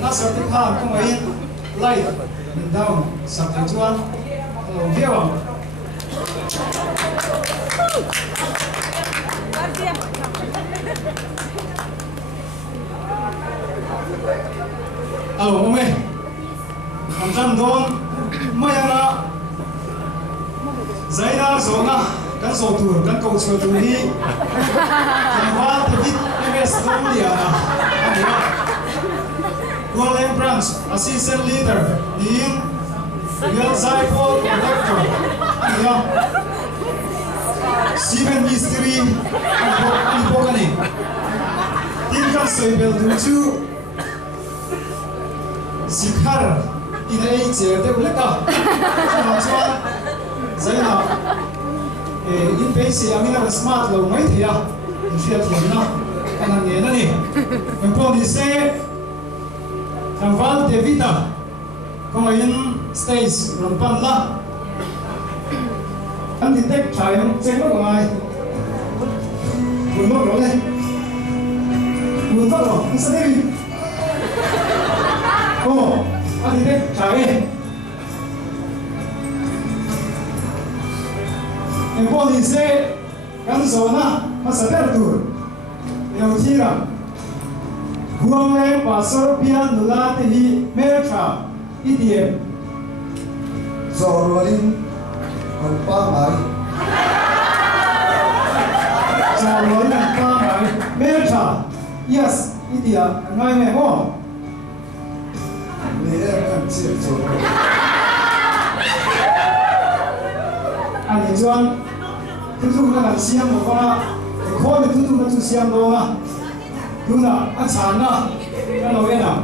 na sa ti kha ko mai lai min down sa ti chuan lo viawang alo mome am tan don mayana zaina zona kan so tur kan ko so tur hi wa David ms dolia na Roland Branch assistant leader in Real Zaipol Director ya Steven Mystery and Bogani in kan soibel du Sikhar in a chair de uleka chuan zaina in base amina smart lo mai thia in fiat hiana kana ne na ni en poni se Naval de Vida kong in stage rompan la an detect chayong chen lo ngai kun mo ro le kun mo ro sa devi oh an detect chay en poni se kan zona masaber tur yo thira Huang le pasor pian nula tehi mercha idiem Zorolin Alpa Mai Zorolin Alpa Mai mercha yes idia ngai me ho Nere kan chip chok ani chuan tu na kan siam lo ba ko le tu na tu siam lo na Tuna achana ano ena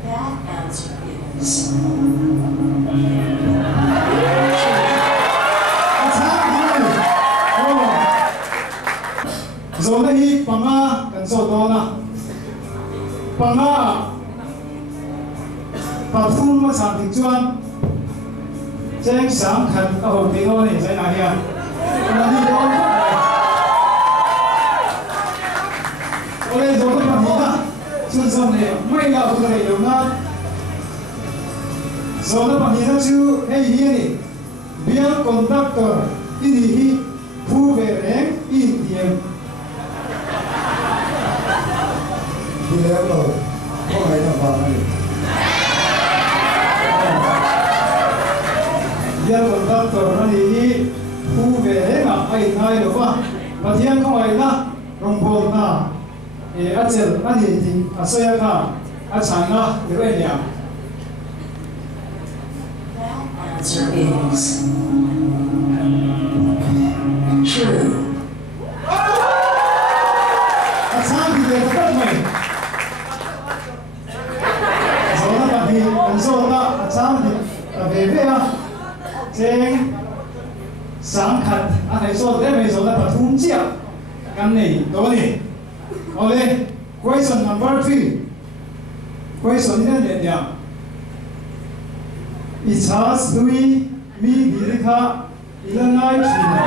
That answer is achana oh zona hi panga kan so dona panga pathum ma sa ti chuan cheng sang khan a ho ti lo ni sai na hian Oleh dokter Pahina, susun ni, mereka bukan ilmu. Dokter Pahina tu, ini biar kontraktor ini pubereng ini. Bila lo, kau ada apa ni? Biar kontraktor ini pubereng ai nai lupa. Patian kau ada rompon na. Acel ani di asoya ka achanga direnya that answer is true. achang di dekat mai zona pahi zona achang di bebe a cheng sangkhat anai so de mai zona pathum chia kan nei do ni Oleh question number 3. Question ini dia. Ichas dui mi dirika ilangai china.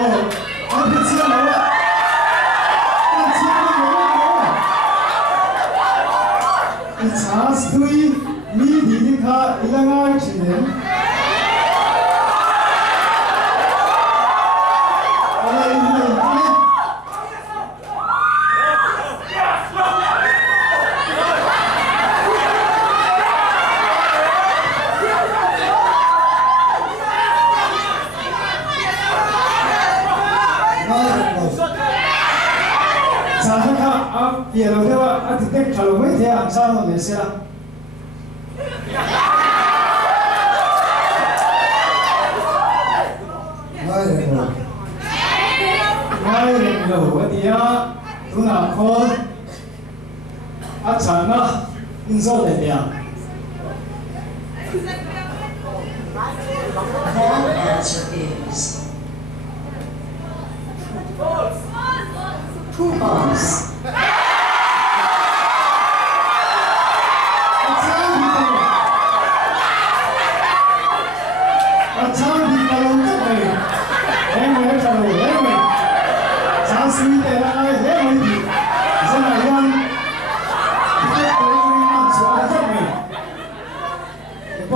Oh, apa sih nama? Ichas dui mi dirika ilangai china. Dia lalu dia arsitek kalau mai dia ansar Malaysia. Mai lalu dia tuna kol acana insol dia. That answer is false.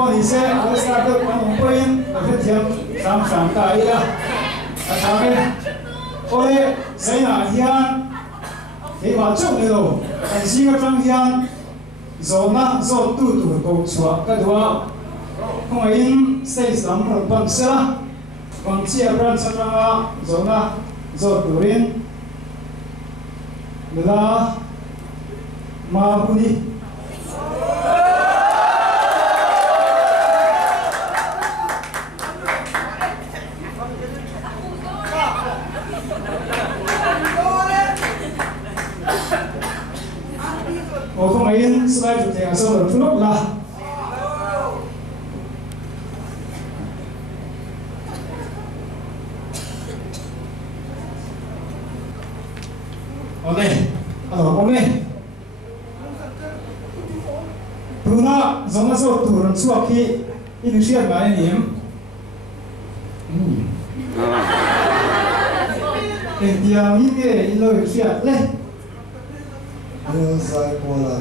poni se ala start up ang point na thiam sam ta ila atake ole sai na hian he ma chok ne lo an singa tang hian zona zo tu ko chua ka dua không in stage lắm rồi bằng xe bằng chia brand sang zona zo turin là ma buni không in slide chủ thể sau đó lúc là Ole, tuna zona zo turun suaki ini siap ba ini India ini ilo siap le biasa pola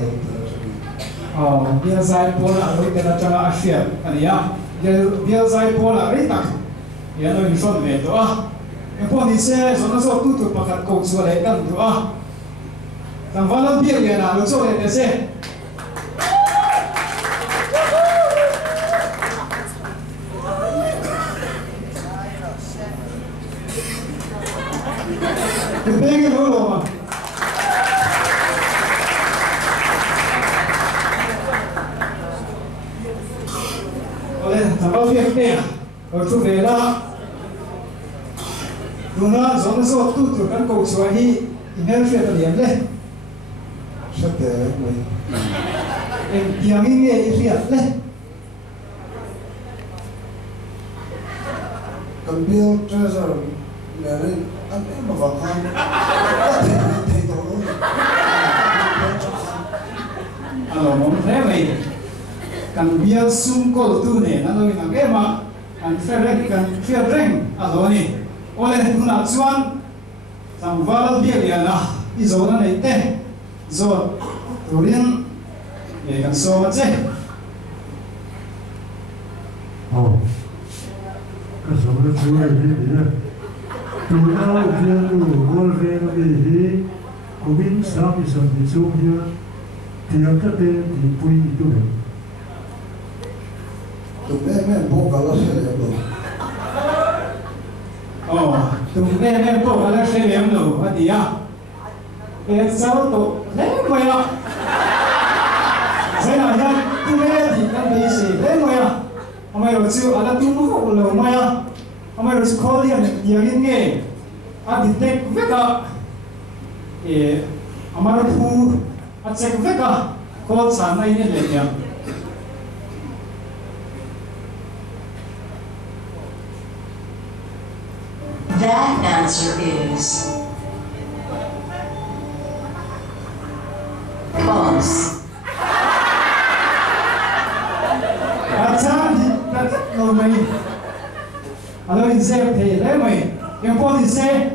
biasa pola lo kita cara siap kan ya biasa pola ritak ya lo inson me to yang pun di se zona zo tutur pakat kau suale kan to Thằng volunteer liền nào được số để xe. Được biết cái lỗ lộ mà. Thằng volunteer kia ở chỗ về đó. Đúng đó, giống như số tụt từ căn cầu số hi, inner chuyện là điểm đấy. Sắp tới mình Em tiếng nghe riết đấy. cần biết treasure là nên anh em mà vào tham có thể thấy tổ luôn Muốn thế vậy cần biết sung cổ tu này nó nói là cái mà anh phải rèn rồi này ôi cũng là chuan thằng vào biết liền là đi rồi nó này thế rồi tụi liên để cần số mà chứ cái số nó chú ý gì đó tụi nó riêng đủ vô về nó đi thì cũng biết sao thì sao thì xuống here thì ông ta tên thì bùi tụi nó tụi em bố cả nó sẽ làm được tụi em bộ là sẽ làm được vậy thì à để sao tụi lấy mày à thế nào nhá tụi em thì cần bị gì lấy mày à ông mày rồi chịu à là tụi nó không lời mày à ông mày rồi chịu khó liền nhiều nghe à thì tech vết à ông mày rồi phu à check vết à có sản này nên lấy nhá That answer is false. Acham thì rồi mày alo in xe thì đấy mày em có thì xe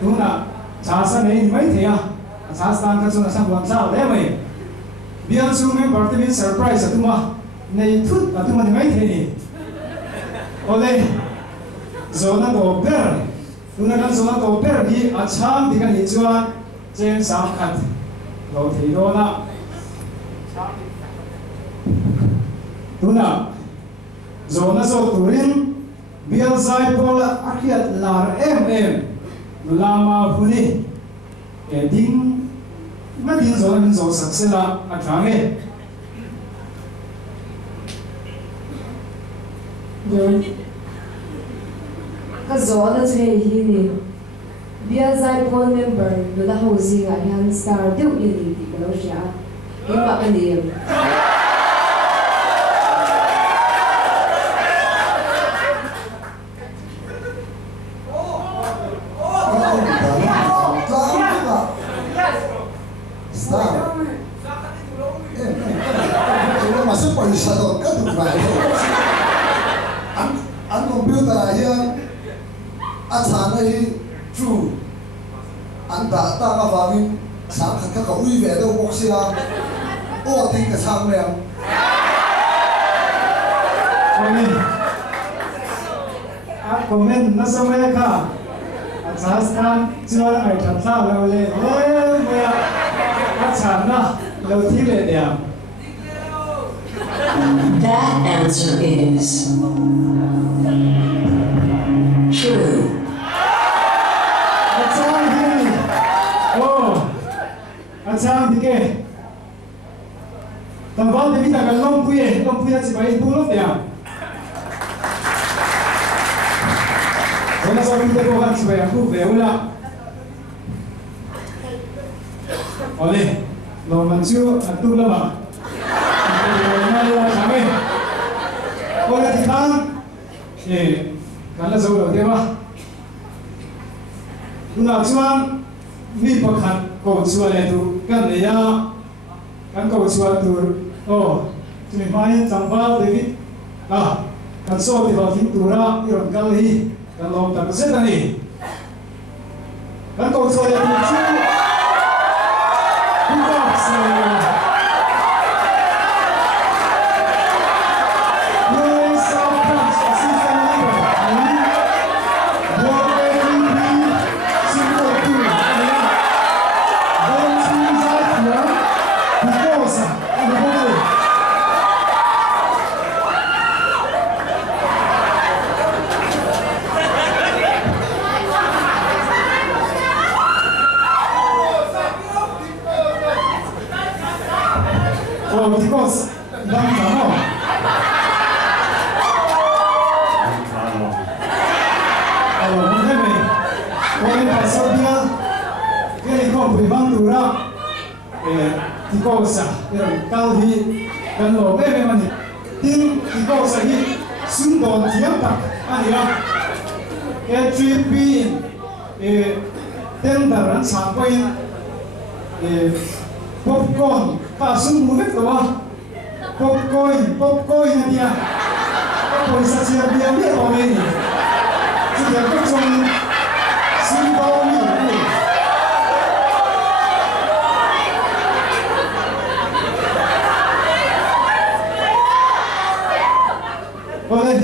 đúng là trả sang đấy mấy thế à trả sang cái chỗ là sang làm sao đấy mày biết chúng mình bảo tụi surprise tụi mà này thút là tụi mình mấy thế này ole zona to ber tuna kan zona to ber hi acham thì kan hi chuan chen sam khat lo thei do na tuna zona zo turin bial zai pol akhiat lar lama huni e ding ma din zona min zo saksela athange cái gió nó chơi gì nè bia zai pol member nó đã hầu gì à hắn star tiêu gì thì cái đó sẽ cái bạn cái điểm masuk pariwisata kan tukar an computer hian a chana hi chu an da ta ka wangin sang khat ka ui ve do box sila o tin ka sang lem comment na so me kha achas kan chua ai thap tha lo le me achan na lo thi le dia. That answer is true. Achang hi. Oh. Achang di ke. Tambal de kita kan long puye chi bai bu lo dia. Ona so kita ko han chi bai bu ve ula. Ole. Lo man chu atu la ba. Ora di kan. Kan la zo lo dia ba. Tuna chuan mi pakhat ko chua le tu kan le ya kan ko chua tu tuni mai changwa David kan so ti ba tin tura iron kal hi kan long ta se ta ni kan ko chua le tu chu ku ba se because lang tamo. Mungkin boleh pasal dia kali kau beriman turah because kalau di kan lo memang tin because ini sumber tiap tak ada K3P tendaran sampai popcorn pasung mulut doa popcorn dia popcorn saja dia orang ini sudah kecil simbol ini boleh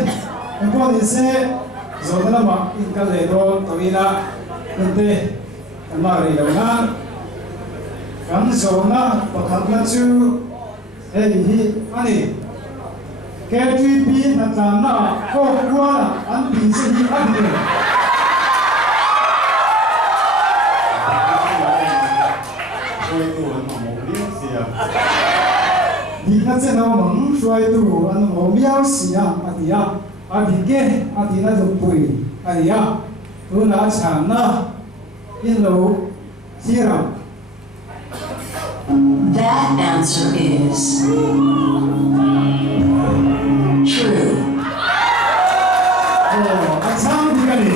engkau dise saudara mak ingkar ledo tawila nanti kembali dengan kan zona pakatna chu hi ani K3P na tana ko kwa an bi se hi ani di na che na mong shuai tu an mo miao sia atia adike atina du pui aria tu na chana in lo siram. That answer is true. Achang di kali.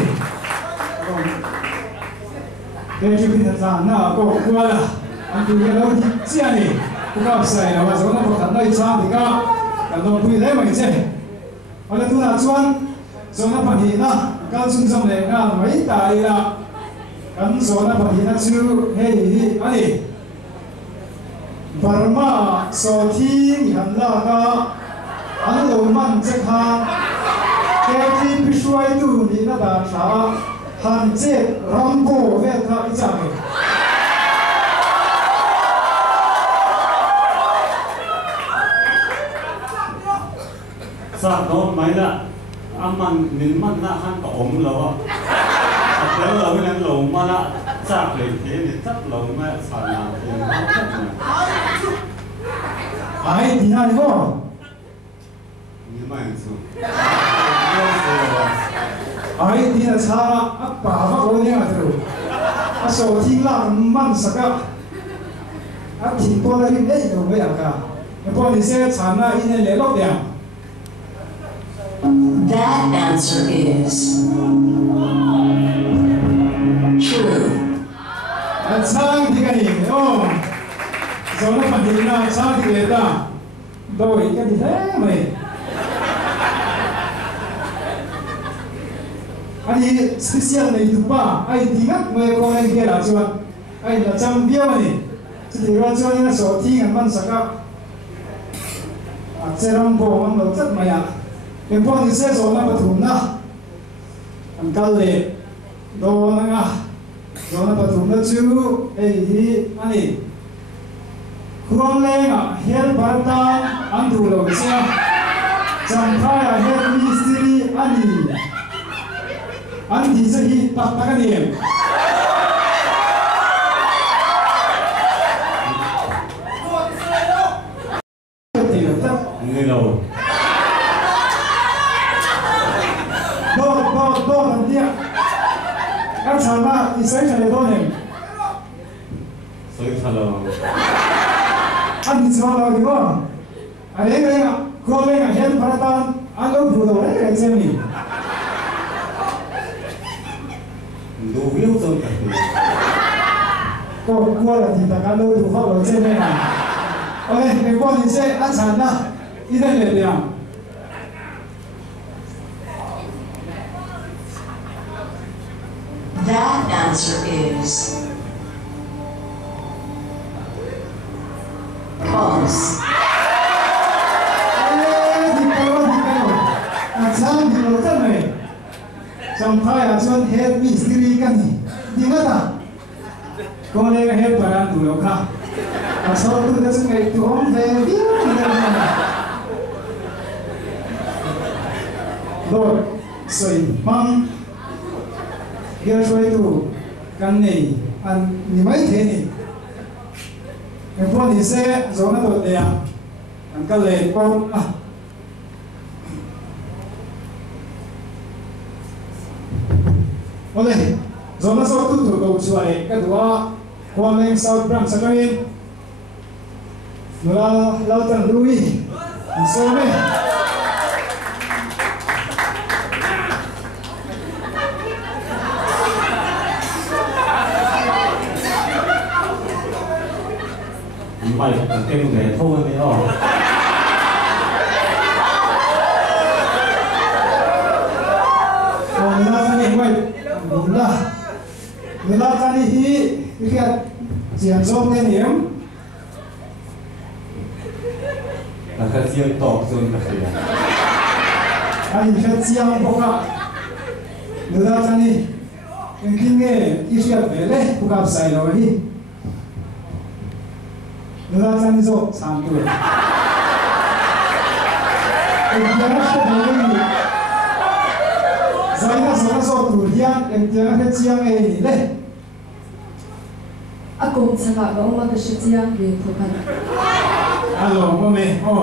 Jadi kita na ko kuala. Antu ya lo di siani. Buka sai na wa zona ko kana ichang di ka. Kan lo pui le mai che. Ala tu na chuan zona pagi na ka chung som le na mai tai la. Kan zona pagi na chu hei ani. Burma so thi hamla ka anlo man chekha K3 pishwai tu ni na da tha han che rambo ve tha ichame sa no mai la aman nin man na han ka om lo aแต่เราไม่นั้นหลงมาละจากเลยเทนี่จับหลงมาสานเองai di na ni hoนี่ไม่สุด ai di na cha a pa va ko ne a tru a so thi la man saka a thi po la ri nei do me aka e po ni se chana in le lo dia. That answer is true. Achang di kani zona padina achang di leta doi ka di mai ani special nei tu pa ai dingak mai ko ai ge la chuan ai la cham bia ni chi ra chuan na so thi ngan man saka a cheram bo man lo chat mai a เป็นพวกที่เสียโซนปฐุมนะอันกันเลยโดนนะโดนปฐุมแล้วชื่อไอ้อันนี้ครองแรงอ่ะเฮลบาร์ตาอันดูเราเสียจำท่าเฮลมิสติรีอันนี้อันที่จะฮิตตักกันเองนี่เราโดนเนี่ยอันสามารถอิสราเอลโดนเองสวยทะเลาะอันที่สองเราดีกว่าอะไรกันอ่ะครองแรงอ่ะเฮลบาร์ตาอันเราดูเราอะไรกันเสียนี่ดูวิวจนกันก็กลัวละที่ตะการเราดูเขาเราเสียไม่ได้โอเคเป็นพวกที่เสียอันสามนะอีนั่นเลยเนี่ย That answer is false. ดีไปอาจารย์ดีเราจะไหนจำท่าอาจารย์เฮดมิสตรีกันนี่ดีนะท่าก็เลยเฮดบารันดูแล้วค่ะอาจารย์ดูได้สักไงตัวผมเดียวนะโดดสวยมังเดี๋ยวช่วยดูกันนี่อันนี่ไม่เท่นี่เป็นพวกที่เสียโซนตัวเดียวอันก็เลยก็อ่ะโอเคโซนนั้นสุดตัวก็ช่วยก็ดูว่าความแรงสาวบรัมสักนิดเราต้องดูอีกโซนนี้ไปกันเต็มเลยโทษไม่ออกเวลาจะนี่ไม่ดูละเวลาจะนี่ที่แค่เสียงโซมเนี่ย แล้วก็เสียงตอกส่วนกระเสียอันนี้แค่เสียงพวกเราเวลาจะนี่จริงๆเนี่ยที่เสียงเบลเล่พวกเราใส่เราไว้เวลาจะนี่โซ่สามตัวเอ็งจะรักษาตัวเองใส่หน้าโซ่โซ่ตัวเดียวเอ็งจะรักษาเสียงเองนี่เลยอากงสกัดก็มาก็เสียงเรียนทุกคนฮัลโหลพ่อแม่อ๋อ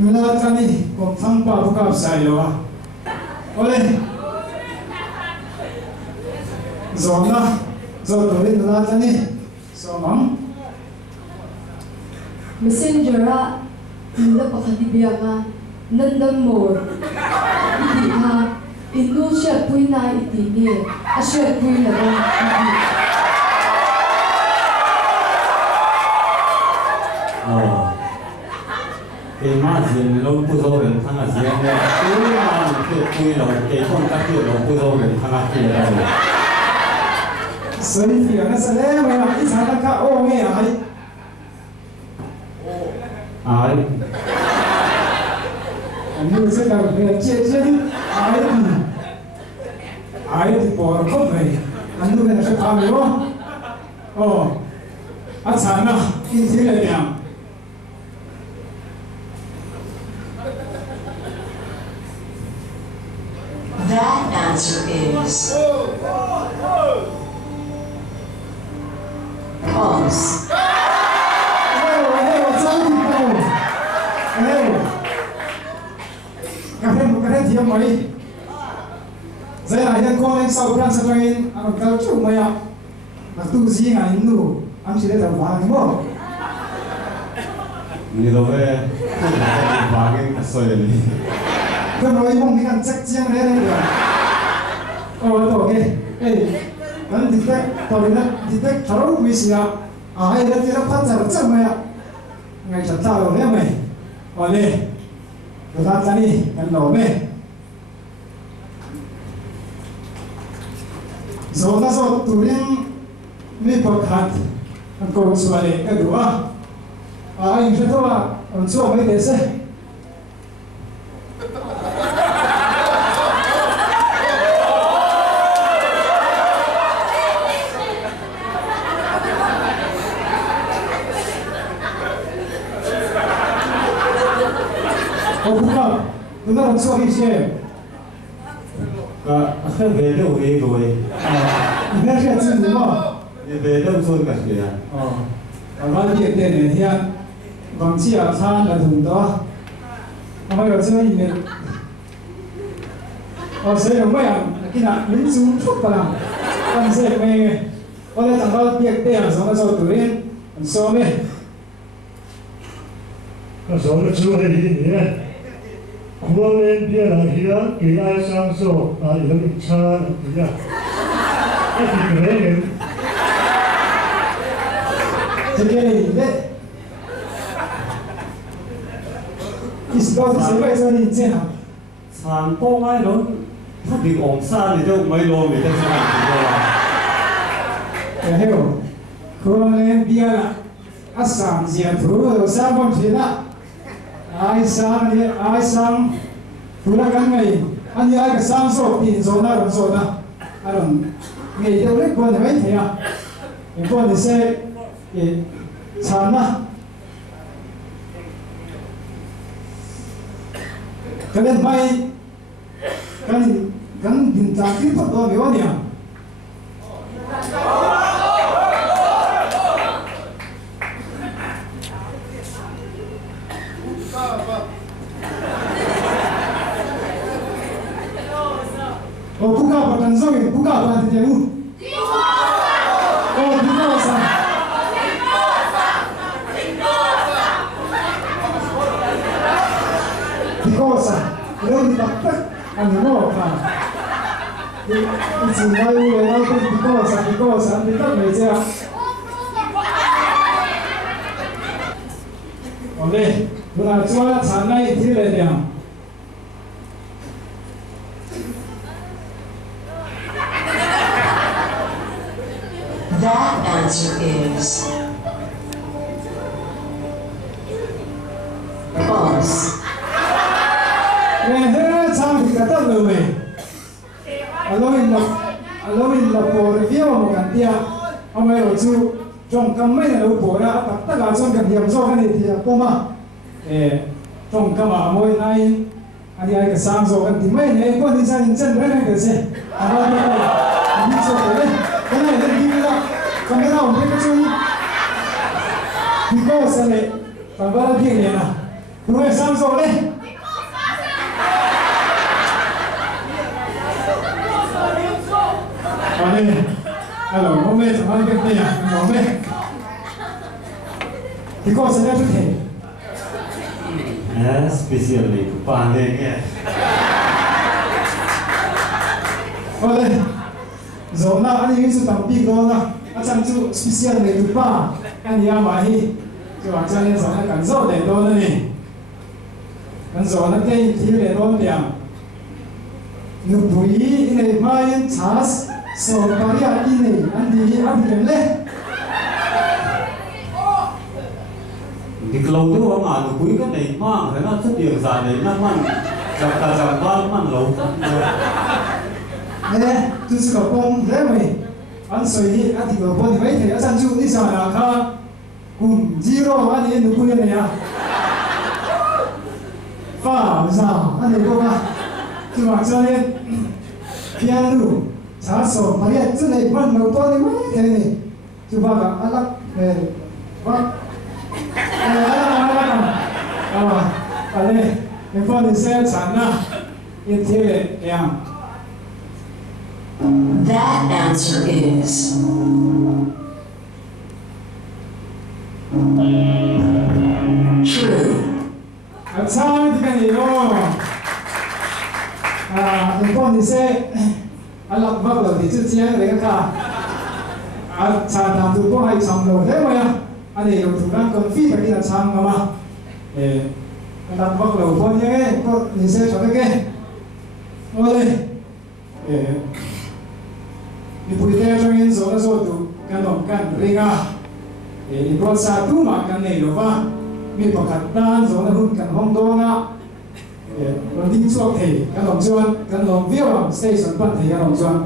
เวลาจะนี่ผมทำป่าพวกเราใส่เราอ่ะโอ้ยโซ่นะโซ่ตัวนี้เวลาจะนี่โซ่มั้งmessenger อ่ะอินเดปะคันดิเบียกอ่ะนั่นดัมโมร์อีดีค่ะอินดูเชียร์ปุยนาอีดีเนี่ยอาเชียร์ปุยนะบ้างอ๋อเอ็มมาเสียงเราพูดโซ่เป็นทั้งอาเซียนเนี่ยคือมาคือคุยเราเกี่ยวกับการที่เราพูดโซ่เป็นทั้งอาเซียนเลยสวยที่อย่างนั้นแสดงว่าที่สถานการณ์โอ้ไม่หายอันนี้รู้สึกแบบเป็นเจ๊ดิไอ้ที่ปอดเข้าไปอันนี้เป็นอะไรทำอยู่โอ้อาจารย์นะอินทีเลยเนี่ย That answer is false. เทียมไว้ใจไหนยังคงเล่นสาวพลังสตรีนอันนั้นจุ่มมาอ่ะนักตู้ซีงานนู้อันที่ได้แต่วางนี่บ่นี่เราไปพูดถึงวางกันสวยเลยก็เราอีมองที่กันจักเจียงเลยเลยโอ้โอเคเอ้ยนั่นดิเตกตอนนี้ดิเตกทารุวิสิยาไอ้เรื่องที่เราพัฒนาจังมาอ่ะไงจะตายเราเนี่ยไหมวันนี้เราทำนี่กันหล่อไหมโซนนั้นโซนตัวนี้ไม่พอขาดอันก็สวยเลยก็ดูว่ายิ่งเชื่อว่าอันช่วยไม่ได้สิ我不知道，有那种做一些，về đâu về rồi 你那是自己吗？ về đâu rồi cả kìa 哦，我记得那天，忘记了餐的很多，我们有这一面，哦，所以我们今日民族出版，但是没，我在讲到别的什么时候对，说没。 那时候就会一年，苦练别人乡给爱上手，啊，有点差一样，那几个人，这个呢，意思到是为什么你这样？ sàn po ngay nó phát đi ổn xa thì đâu mấy lô mình đang xem làm gì đâu à 然后，苦练别人，啊，上节图有三方面啦。 ai sang pula kan ngai ani ai ka sang so tin so na ron so na aron ngai de le ko ne mai thea e ko ne se e chana kan mai kan din ta ki pa do me wa nia我不告把感受也不告把的节目。哦，听过啥？听过啥？我你把不，啊你莫看。你只来有来到听过啥？你得没这样。OK， 我那做产那一天来讲。 That answer is false. 那场比赛得了没？阿罗因老婆的表我看见，我们有就种咁咩老婆啦，得个种咁严肃嘅你睇下，講嘛？種咁啊冇那因，阿啲係個生數嘅點咩你關鍵係認真咩嘅先，係嘛？你做嘅咧，咁係你點啦？ 怎么让我们这个注意？你跟我说嘞，反过来骗人了，不会上手嘞。好嘞，哎，老妹怎么一个这样？老妹，你跟我说那是谁？ especially bạn này nghe 好嘞，rồi na anh ấy是当兵的啦。 啊，咱就 special 的就把，看你要买去，就往这里上来感受得多的呢。感受那给提得多点，你不一因为买茶手把呀因为安迪安点嘞。 thì lâu đó mà nó quý cái này mang phải nó rất nhiều dài này nó mang chẳng bao mang lâu nè, tôi sẽ có bông thế mày, anh soi đi, anh thì có bông thì mấy thầy anh chịu đi sao nào cả, cùng zero anh đi được bao nhiêu này à? Pha sao, anh đi đâu mà, tôi bảo cho nên piano,茶手，把这这里放了多的mấy thầy này, tôi bảo là anh lắc về, vâng. Allez, une fois de cette sana, était bien. That answer is true. अच्छा thì cái gì đó. Une fois de cette, alak bắt đầu thì trước tiên lấy cái cả. Cha làm từ có hai trăm đầu thế mà. Anh ấy dùng thủ đoạn còn phi phải đi là trăm mà. Làm bắt đầu có những cái, có nhìn xem cho cái. Ngồi đây. Di puite cho nên số tụ cái đồng can ringa. Di có sa tu mà cái này rồi va. Mi bọc cắt đan số nó hôn cái hông đô na. Còn đi xuống thì cái đồng chuan, cái đồng viết vào station bắt thì cái đồng chuan.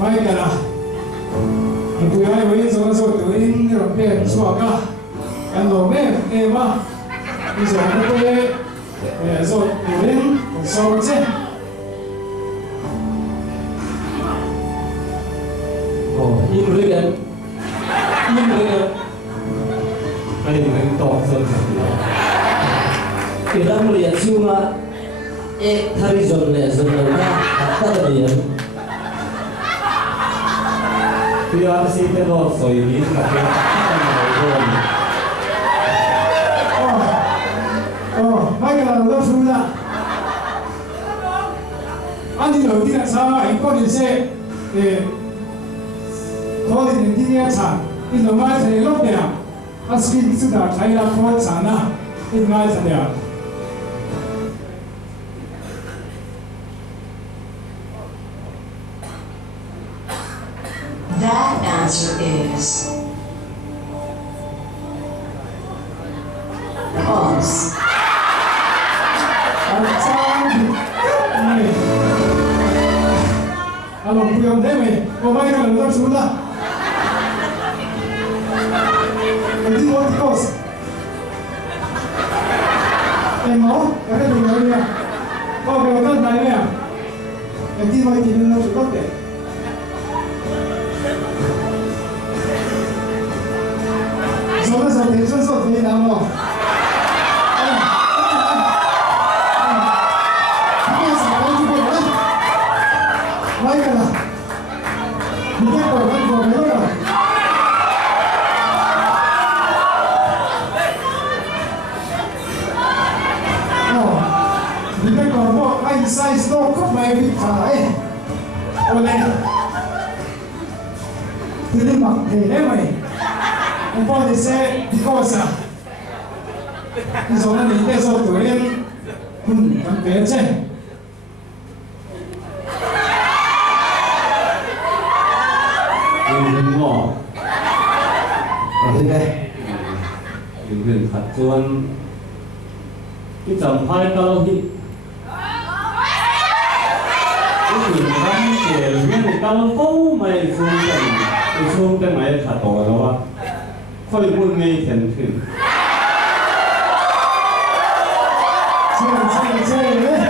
mai cả là tôi ai với số số tôi in rồi cái số cả anh nói mấy em mà bây giờ tôi rồi tôi in số chứ im riêng cái gì mình to hơn thì ra một liệt siêu mà thay dồn lệ dồn lệ ra tất cả điểm thì anh sẽ thấy nó soi đi là cái mai cái là lớp xuống ra anh đi đầu tiên là sao anh có điện xe để có điện đi nghe chẳng đi đầu mai thì lớp đẹp anh xin sự đã thấy là có chẳng na đi mai thì đẹp That answer is false. Alo, buông thế mày, có mấy cái là xuống ra. Cái gì vậy cô? Em máu, cái này đừng nói nha. Có cái con này nè. Cái gì vậy thì đừng nói chút tốt đấy. Số số thì nào mà. Mấy cái là những cái cổ vẫn còn nữa rồi. Những cái cổ bộ anh size nó khúc mày bị phải. Ôi lên. Thì đi mặc thể đấy mày. Un po' di sé di cosa? Insomma, nel teso tu eri invece đừng ngỏ thế đây đừng thật chuan cái tầm hai cao hi cái đừng răng kề nhưng cao phố mày xuống cái mày thật to rồi á khơi buôn ngay thiền thuyền chơi đấy.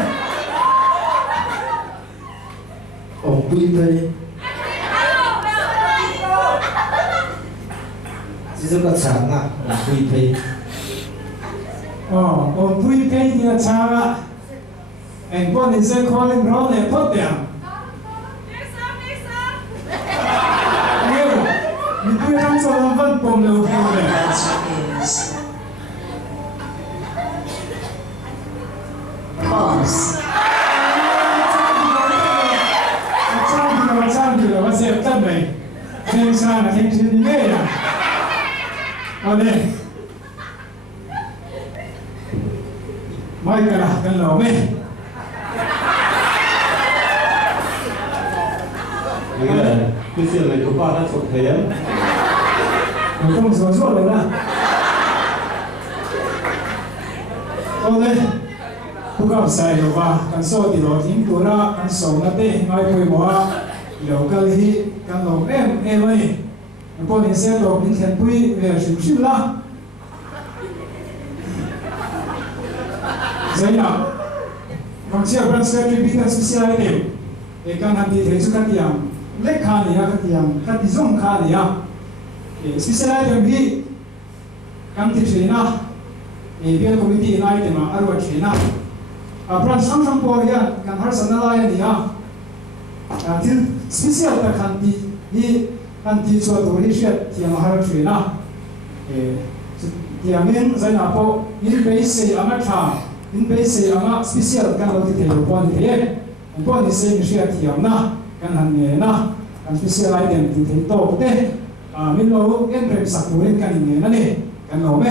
ông quy đây chỉ có sáng à ông quy đây ông vui cái gì là cha anh con thì sẽ coi lên đó để thoát tiền mình cứ đang cho nó vẫn cùng được That answer is false. Trang thì là bác sĩ tâm này thêm sang là thêm chuyện gì à ở đây mai cả là cái lẩu mê cái chuyện này chúng ta đã chụp thấy ấy mình không sửa chữa được đâu ở đâyผู้กับใส่หรือว่าการโซ่ติดรถทิ้งตัวละการส่งนัดเตะง่ายคุยบ่เดี๋ยวกันที่การลงเอ็มไว้มันพอดีเสียตัวเป็นแทนผู้เวลาชิวๆละใช่ไหมบางเช้าเราเสียทริปที่สุดเสียเดียวการทำที่เทสุกันที่ยังเล็กขาเนี่ยกันที่ยังกันที่ส่งขาเนี่ยสุดเสียเดียวที่การที่เทน่ะเบี้ยคอมมิตี้นายเต็มอาร์วเทน่ะพระสังฆปริยการหาสันนาลายนี่ที่สเปเชียลแต่คันที่ชัวตัวที่เชื่อที่มาหาช่วยนะที่มีนใจน่ะพออินเบสเซอามาท่าอินเบสเซอามาสเปเชียลการเราที่เที่ยวปอนที่เที่ยวปอนที่เซมิเชื่อที่ยามนะการหันเนี่ยนะการสเปเชียลไอเดียที่เที่ยวโตเต้มินเราเอ็นเรมสักตัวเล่นกันเนี่ยนั่นเองกันเราไหม